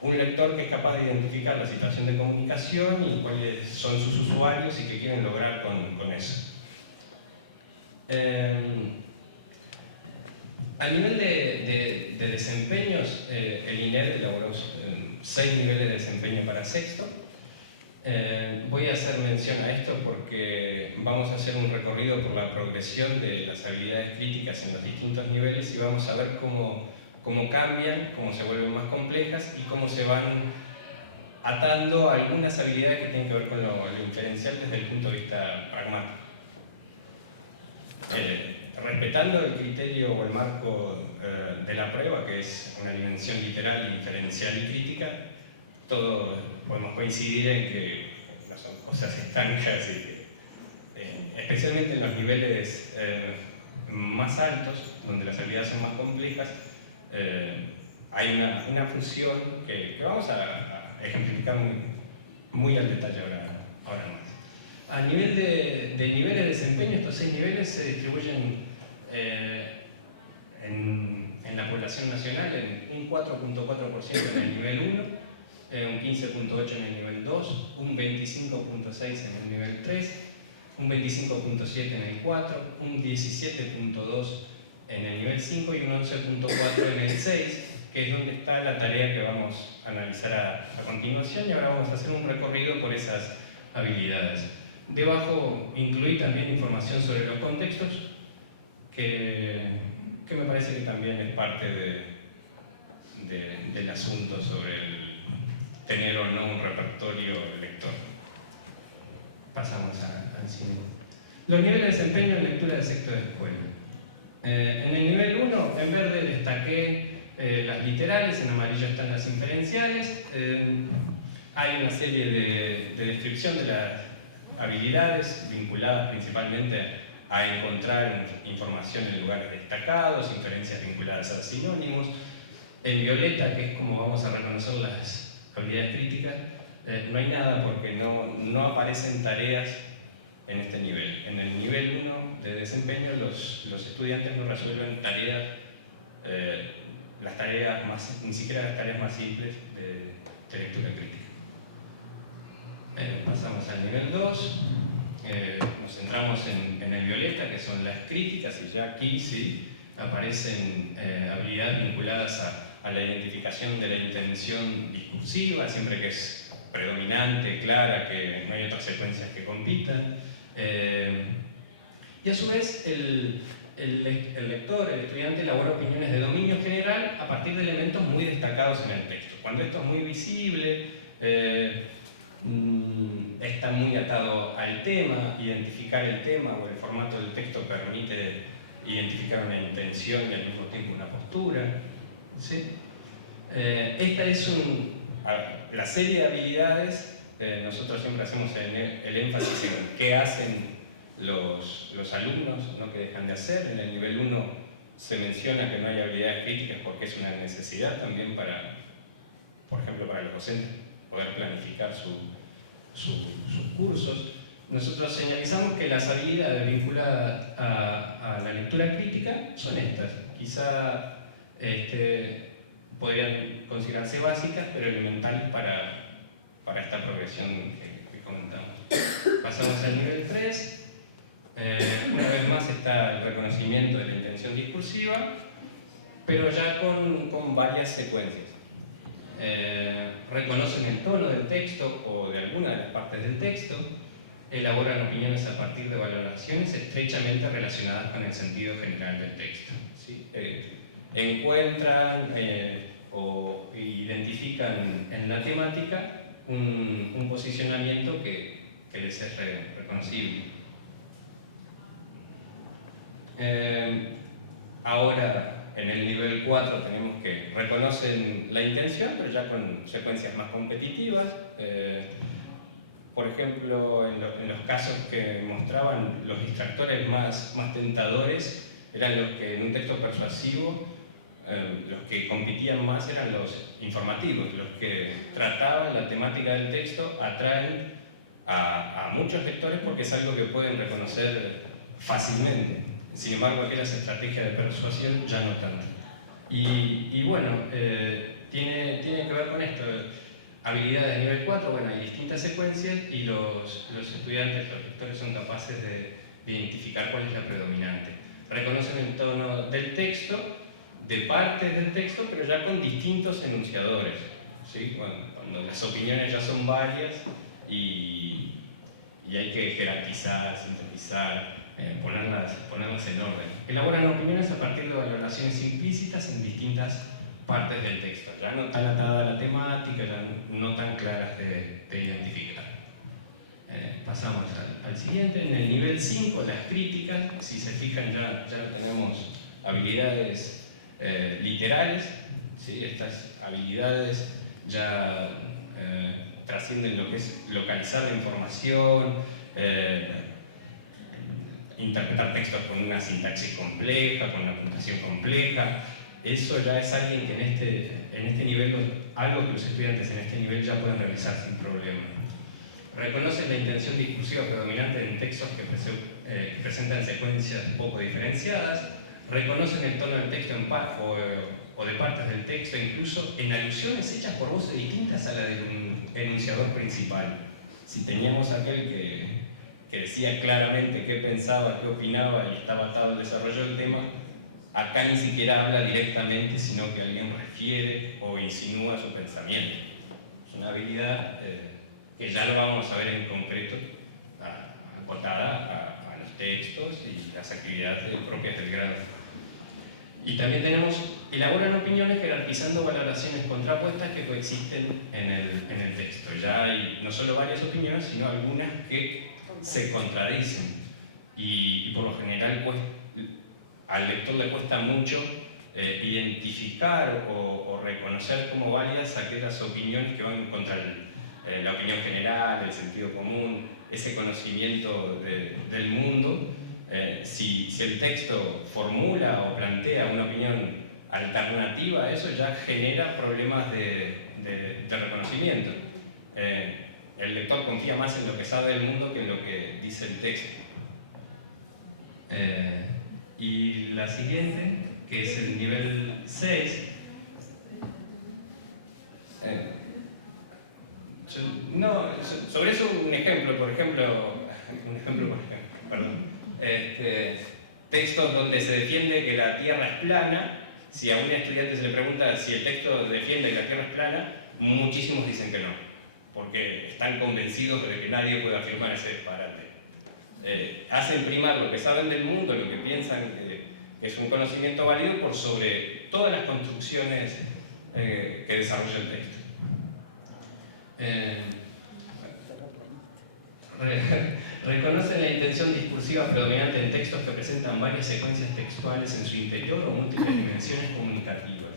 un lector que es capaz de identificar la situación de comunicación y cuáles son sus usuarios y qué quieren lograr con eso. A nivel de desempeños, el INED elaboró 6 niveles de desempeño para sexto. Voy a hacer mención a esto porque vamos a hacer un recorrido por la progresión de las habilidades críticas en los distintos niveles y vamos a ver cómo cambian, cómo se vuelven más complejas y cómo se van atando a algunas habilidades que tienen que ver con lo inferencial desde el punto de vista pragmático. Respetando el criterio o el marco de la prueba, que es una dimensión literal, inferencial y crítica, todos podemos coincidir en que no son cosas estancas especialmente en los niveles más altos, donde las habilidades son más complejas, hay una función que vamos a ejemplificar muy al detalle ahora más. A nivel de niveles de desempeño, estos 6 niveles se distribuyen en la población nacional en un 4.4% en el nivel 1, un 15.8% en el nivel 2, un 25.6% en el nivel 3, un 25.7% en el 4, un 17.2% en el nivel 5 y un 11.4% en el 6, que es donde está la tarea que vamos a analizar a continuación, y ahora vamos a hacer un recorrido por esas habilidades. Debajo incluí también información sobre los contextos, que me parece que también es parte del asunto sobre el tener o no un repertorio lector. Pasamos al siguiente. Los niveles de desempeño en lectura de sexto de escuela. En el nivel 1, en verde destaqué las literales, en amarillo están las inferenciales. Hay una serie de descripción de las habilidades vinculadas principalmente a encontrar información en lugares destacados, inferencias vinculadas a sinónimos. En violeta, que es como vamos a reconocer las habilidades críticas, no hay nada porque no aparecen tareas en este nivel. En el nivel 1 de desempeño los estudiantes no resuelven tareas, ni siquiera las tareas más simples de lectura crítica. Pasamos al nivel 2. Nos centramos en el violeta, que son las críticas, y ya aquí sí aparecen habilidades vinculadas a la identificación de la intención discursiva, siempre que es predominante, clara, que no hay otras secuencias que compitan. Y a su vez el lector, el estudiante, elabora opiniones de dominio general a partir de elementos muy destacados en el texto. Cuando esto es muy visible, está muy atado al tema, identificar el tema o el formato del texto permite identificar una intención y al mismo tiempo una postura. ¿Sí? Esta es la serie de habilidades. Nosotros siempre hacemos el énfasis en qué hacen los alumnos, no qué dejan de hacer. En el nivel 1 se menciona que no hay habilidades críticas porque es una necesidad también para, por ejemplo, para los docentes poder planificar sus cursos. Nosotros señalizamos que las habilidades vinculadas a la lectura crítica son estas. Quizá podrían considerarse básicas, pero elementales para esta progresión que comentamos. Pasamos al nivel 3. Una vez más está el reconocimiento de la intención discursiva, pero ya con varias secuencias. Reconocen el tono del texto o de alguna de las partes del texto, elaboran opiniones a partir de valoraciones estrechamente relacionadas con el sentido general del texto. ¿Sí? Encuentran o identifican en la temática un posicionamiento que les es reconocible. Ahora, en el nivel 4 tenemos que reconocen la intención, pero ya con secuencias más competitivas. Por ejemplo, en los casos que mostraban, los distractores más tentadores eran los que en un texto persuasivo, los que compitían más eran los informativos, los que trataban la temática del texto, atraen a muchos lectores porque es algo que pueden reconocer fácilmente. Sin embargo, aquellas estrategias de persuasión ya no tanto. Y bueno, tiene que ver con esto. Habilidades de nivel 4, bueno, hay distintas secuencias y los estudiantes, los lectores son capaces de identificar cuál es la predominante. Reconocen el tono del texto, de partes del texto, pero ya con distintos enunciadores. ¿Sí? Cuando las opiniones ya son varias y hay que jerarquizar, sintetizar, ponerlas en orden. Elaboran opiniones a partir de valoraciones implícitas en distintas partes del texto, ya no tan atada a la temática, ya no tan claras de identificar. Pasamos al siguiente. En el nivel 5, las críticas, si se fijan ya tenemos habilidades literales, ¿sí? Estas habilidades ya trascienden lo que es localizar la información, interpretar textos con una sintaxis compleja, con una puntuación compleja. Eso ya es alguien que en este nivel, algo que los estudiantes en este nivel ya pueden realizar sin problema. Reconocen la intención discursiva predominante en textos que presentan secuencias poco diferenciadas. Reconocen el tono del texto o de partes del texto, incluso en alusiones hechas por voces distintas a la del enunciador principal. Si teníamos aquel que decía claramente qué pensaba, qué opinaba y estaba atado al desarrollo del tema, acá ni siquiera habla directamente, sino que alguien refiere o insinúa su pensamiento. Es una habilidad que ya lo vamos a ver en concreto, acotada a los textos y las actividades propias del grado. Y también elaboran opiniones jerarquizando valoraciones contrapuestas que coexisten en el texto. Ya hay no solo varias opiniones, sino algunas que se contradicen. Y por lo general al lector le cuesta mucho identificar o reconocer como válidas aquellas opiniones que van contra la opinión general, el sentido común, ese conocimiento del mundo. Si el texto formula o plantea una opinión alternativa a eso, ya genera problemas de reconocimiento. El lector confía más en lo que sabe del mundo que en lo que dice el texto. Y la siguiente, que es el nivel 6, sobre eso un ejemplo, perdón. Textos donde se defiende que la Tierra es plana. Si a un estudiante se le pregunta si el texto defiende que la Tierra es plana, muchísimos dicen que no, porque están convencidos de que nadie puede afirmar ese disparate. Hacen primar lo que saben del mundo, lo que piensan que es un conocimiento válido, por sobre todas las construcciones que desarrolla el texto. Reconocen la intención discursiva predominante en textos que presentan varias secuencias textuales en su interior o múltiples dimensiones comunicativas.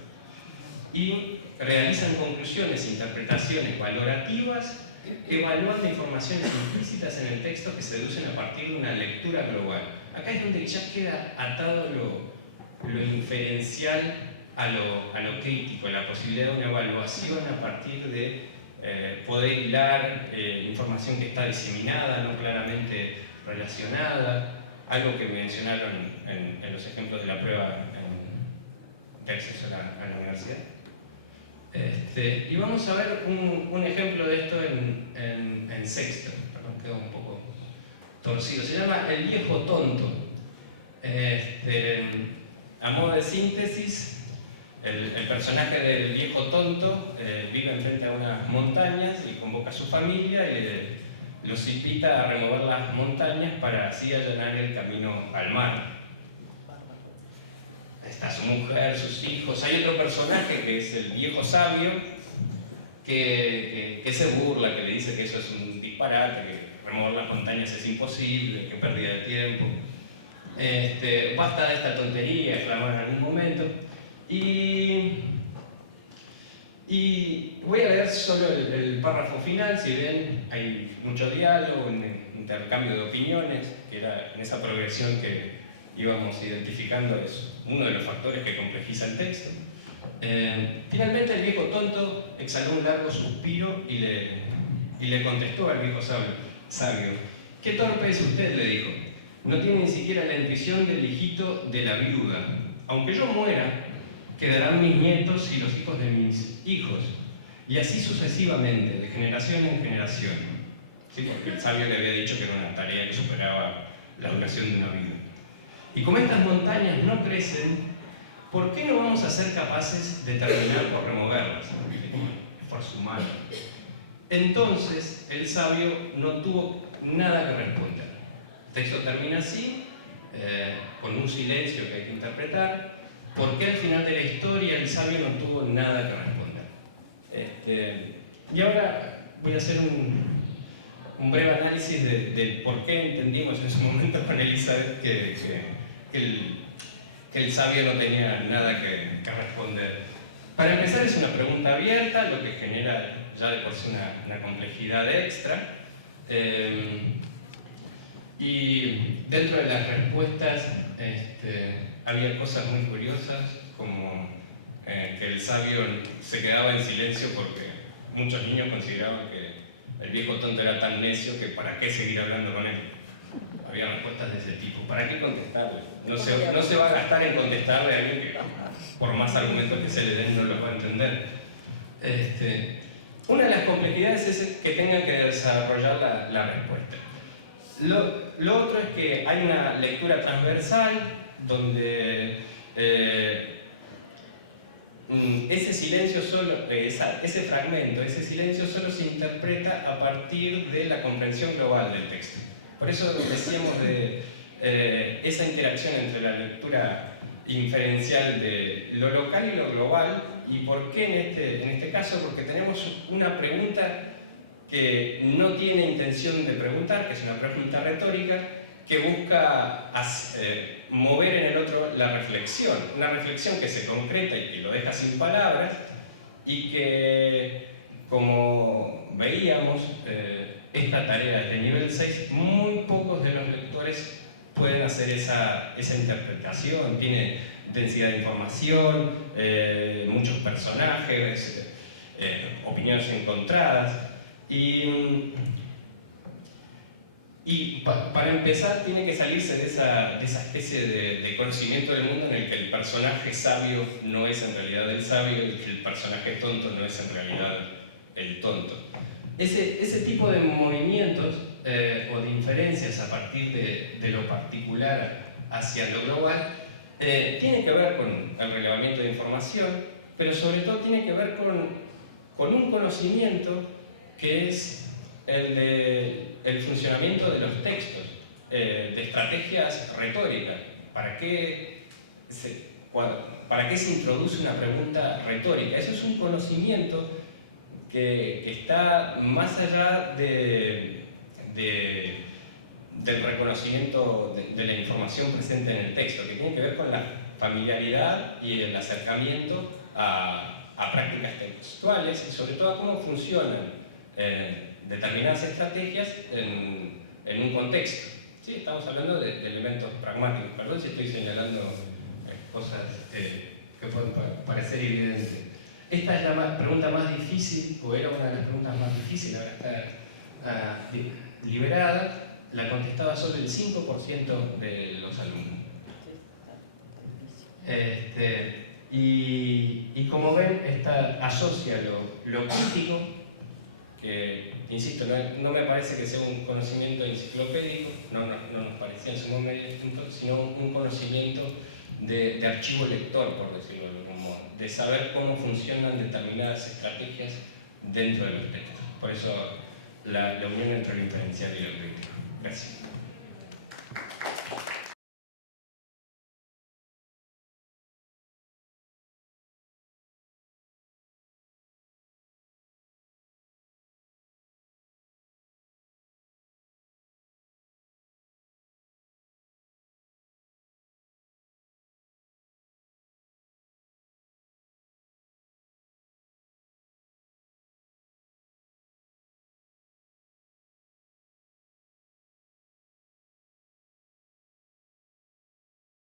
Y realizan conclusiones, interpretaciones valorativas, evaluando informaciones implícitas en el texto que se deducen a partir de una lectura global. Acá es donde ya queda atado lo inferencial a lo crítico, la posibilidad de una evaluación a partir de poder hilar información que está diseminada, no claramente relacionada, algo que mencionaron en los ejemplos de la prueba de acceso a la universidad. Y vamos a ver un ejemplo de esto en sexto, perdón, quedó un poco torcido, se llama El viejo tonto. A modo de síntesis, el personaje del viejo tonto vive enfrente a unas montañas y convoca a su familia y los invita a remover las montañas para así allanar el camino al mar. Está su mujer, sus hijos. Hay otro personaje que es el viejo sabio que se burla, que le dice que eso es un disparate, que remover las montañas es imposible, que pérdida de tiempo. Basta de esta tontería, exclamaron en algún momento. Y voy a leer solo el párrafo final, si bien hay mucho diálogo, un intercambio de opiniones, que era en esa progresión que íbamos identificando, es uno de los factores que complejiza el texto. Finalmente el viejo tonto exhaló un largo suspiro y le contestó al viejo sabio. «¿Qué torpe es usted?», le dijo. «No tiene ni siquiera la intuición del hijito de la viuda. Aunque yo muera, quedarán mis nietos y los hijos de mis hijos, y así sucesivamente, de generación en generación». ¿Sí? Porque el sabio le había dicho que era una tarea que superaba la duración de una vida. «Y como estas montañas no crecen, ¿por qué no vamos a ser capaces de terminar por removerlas?», esfuerzo humano. Entonces el sabio no tuvo nada que responder. El texto termina así, con un silencio que hay que interpretar. ¿Por qué al final de la historia el sabio no tuvo nada que responder? Y ahora voy a hacer un breve análisis de por qué entendimos en su momento con Elizabeth que el sabio no tenía nada que responder. Para empezar, es una pregunta abierta, lo que genera ya de por sí una complejidad extra. Y dentro de las respuestas había cosas muy curiosas, como que el sabio se quedaba en silencio porque muchos niños consideraban que el viejo tonto era tan necio que para qué seguir hablando con él. Había respuestas de ese tipo. ¿Para qué contestarle? No se va a gastar en contestarle a alguien que, por más argumentos que se le den, no los va a entender. Una de las complejidades es que tengan que desarrollar la respuesta. Lo otro es que hay una lectura transversal donde ese silencio solo, ese fragmento, ese silencio solo se interpreta a partir de la comprensión global del texto. Por eso decíamos de esa interacción entre la lectura inferencial de lo local y lo global. ¿Y por qué en este caso? Porque tenemos una pregunta que no tiene intención de preguntar, que es una pregunta retórica, que busca mover en el otro la reflexión, una reflexión que se concreta y que lo deja sin palabras, y que, como veíamos, esta tarea de nivel 6, muy pocos de los lectores pueden hacer esa interpretación. Tiene densidad de información, muchos personajes, opiniones encontradas. Y para empezar tiene que salirse de esa especie de conocimiento del mundo en el que el personaje sabio no es en realidad el sabio y que el personaje tonto no es en realidad el tonto. Ese tipo de movimientos o de inferencias a partir de lo particular hacia lo global tiene que ver con el relevamiento de información, pero sobre todo tiene que ver con un conocimiento que es el funcionamiento de los textos, de estrategias retóricas. ¿Para qué se introduce una pregunta retórica? Eso es un conocimiento que está más allá del reconocimiento de la información presente en el texto, que tiene que ver con la familiaridad y el acercamiento a prácticas textuales y sobre todo a cómo funcionan determinadas estrategias en un contexto. ¿Sí? Estamos hablando de elementos pragmáticos. Perdón si estoy señalando cosas que pueden parecer evidentes. Esta es la pregunta más difícil, o era una de las preguntas más difíciles, ahora está liberada, la contestaba solo el 5% de los alumnos. Y como ven, esta asocia lo crítico, que, insisto, no me parece que sea un conocimiento enciclopédico, no nos parecía en su momento, sino un conocimiento de archivo lector, por decirlo de algún modo, de saber cómo funcionan determinadas estrategias dentro de los textos. Por eso la unión entre lo inferencial y lo crítico. Gracias.